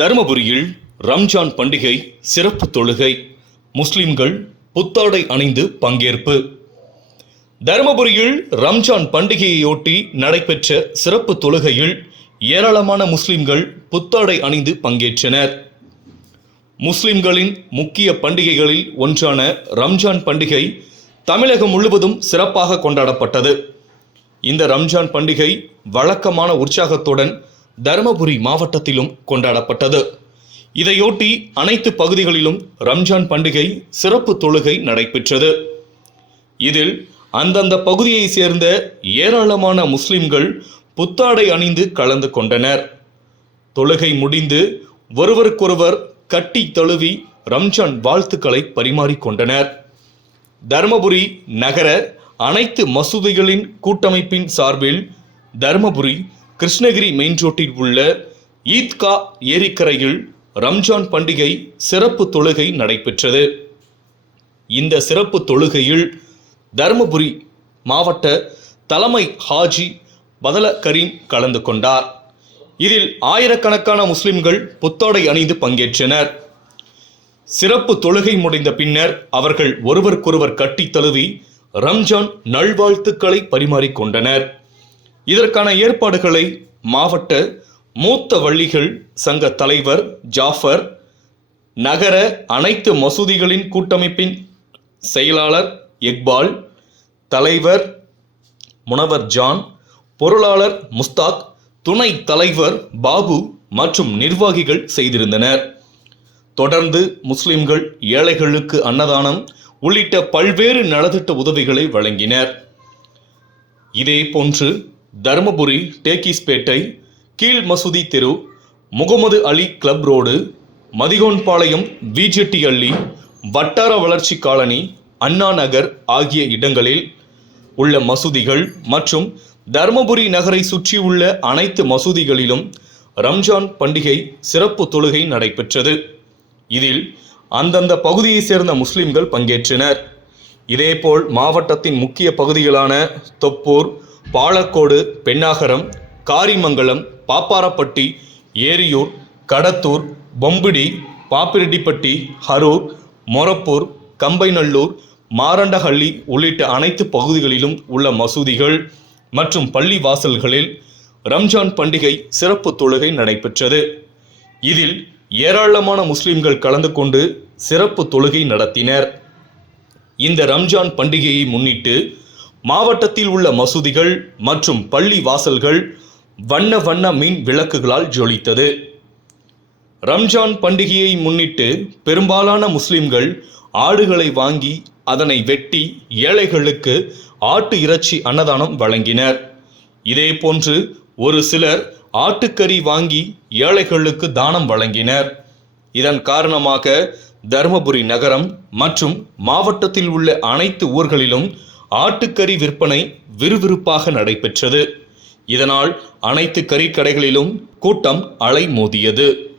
தருமபுரியில் ரம்ஜான் பண்டிகை சிறப்பு தொழுகை முஸ்லிம்கள் புத்தாடை அணிந்து பங்கேற்பு. தருமபுரியில் ரம்ஜான் பண்டிகையையொட்டி நடைபெற்ற சிறப்பு தொழுகையில் ஏராளமான முஸ்லிம்கள் புத்தாடை அணிந்து பங்கேற்றனர். முஸ்லிம்களின் முக்கிய பண்டிகைகளில் ஒன்றான ரம்ஜான் பண்டிகை தமிழகம் முழுவதும் சிறப்பாக கொண்டாடப்பட்டது. இந்த ரம்ஜான் பண்டிகை வழக்கமான உற்சாகத்துடன் தருமபுரி மாவட்டத்திலும் கொண்டாடப்பட்டது. இதையொட்டி அனைத்து பகுதிகளிலும் ரம்ஜான் பண்டிகை சிறப்பு தொழுகை நடைபெற்றது. இதில் அந்தந்த பகுதியை சேர்ந்த ஏராளமான முஸ்லிம்கள் புத்தாடை அணிந்து கலந்து கொண்டனர். தொழுகை முடிந்து ஒருவருக்கொருவர் கட்டி தழுவி ரம்ஜான் வாழ்த்துக்களை பரிமாறிக்கொண்டனர் தருமபுரி நகர அனைத்து மசூதிகளின் கூட்டமைப்பின் சார்பில் தருமபுரி கிருஷ்ணகிரி மெயின் ரோட்டில் உள்ள ஈத்கா ஏரிக்கரையில் ரம்ஜான் பண்டிகை சிறப்பு தொழுகை நடைபெற்றது. இந்த சிறப்பு தொழுகையில் தருமபுரி மாவட்ட தலைமை ஹாஜி பதல கரீம் கலந்து கொண்டார். இதில் ஆயிரக்கணக்கான முஸ்லிம்கள் புத்தாடை அணிந்து பங்கேற்றனர். சிறப்பு தொழுகை முடிந்த பின்னர் அவர்கள் ஒருவருக்கொருவர் கட்டி தழுவி ரம்ஜான் நல்வாழ்த்துக்களை பரிமாறிக்கொண்டனர் இதற்கான ஏற்பாடுகளை மாவட்ட மூத்த வள்ளிகள் சங்க தலைவர் ஜாஃபர் நகர அனைத்து மசூதிகளின் கூட்டமைப்பின் செயலாளர் இக்பால் தலைவர் முனவர் ஜான் பொருளாளர் முஸ்தாக் துணை தலைவர் பாபு மற்றும் நிர்வாகிகள் செய்திருந்தனர். தொடர்ந்து முஸ்லிம்கள் ஏழைகளுக்கு அன்னதானம் உள்ளிட்ட பல்வேறு நலத்திட்ட உதவிகளை வழங்கினர். இதே போன்று தருமபுரி டேக்கிஸ்பேட்டை கீழ் மசூதி தெரு முகமது அலி கிளப் ரோடு மதிகோன்பாளையம் விஜெட்டி அள்ளி வட்டார வளர்ச்சி காலனி அண்ணா நகர் ஆகிய இடங்களில் உள்ள மசூதிகள் மற்றும் தருமபுரி நகரை சுற்றியுள்ள அனைத்து மசூதிகளிலும் ரம்ஜான் பண்டிகை சிறப்பு தொழுகை நடைபெற்றது. இதில் அந்தந்த பகுதியைச் சேர்ந்த முஸ்லிம்கள் பங்கேற்றனர். இதேபோல் மாவட்டத்தின் முக்கிய பகுதிகளான தொப்பூர் பாலக்கோடு பெண்ணாகரம் காரிமங்கலம் பாப்பாரப்பட்டி ஏரியூர் கடத்தூர் பொம்பிடி பாப்பிரெட்டிப்பட்டி ஹரூர் மொரப்பூர் கம்பைநல்லூர் மாரண்டஹள்ளி உள்ளிட்ட அனைத்து பகுதிகளிலும் உள்ள மசூதிகள் மற்றும் பள்ளி வாசல்களில் ரம்ஜான் பண்டிகை சிறப்பு தொழுகை நடைபெற்றது. இதில் ஏராளமான முஸ்லிம்கள் கலந்து கொண்டு சிறப்பு தொழுகை நடத்தினர். இந்த ரம்ஜான் பண்டிகையை முன்னிட்டு மாவட்டத்தில் உள்ள மசூதிகள் மற்றும் பள்ளி வாசல்கள் வண்ண வண்ண மின் விளக்குகளால் ஜொலித்தது. ரம்ஜான் பண்டிகையை முன்னிட்டு பெரும்பாலான முஸ்லிம்கள் ஆடுகளை வாங்கி அதனை வெட்டி ஏழைகளுக்கு ஆட்டு இறைச்சி அன்னதானம் வழங்கினர். இதேபோன்று ஒரு சிலர் ஆட்டுக்கறி வாங்கி ஏழைகளுக்கு தானம் வழங்கினர். இதன் காரணமாக தருமபுரி நகரம் மற்றும் மாவட்டத்தில் உள்ள அனைத்து ஊர்களிலும் ஆட்டுக்கறி விற்பனை விறுவிறுப்பாக நடைபெற்றது. இதனால் அனைத்து கறிக்கடைகளிலும் கூட்டம் அலை மோதியது.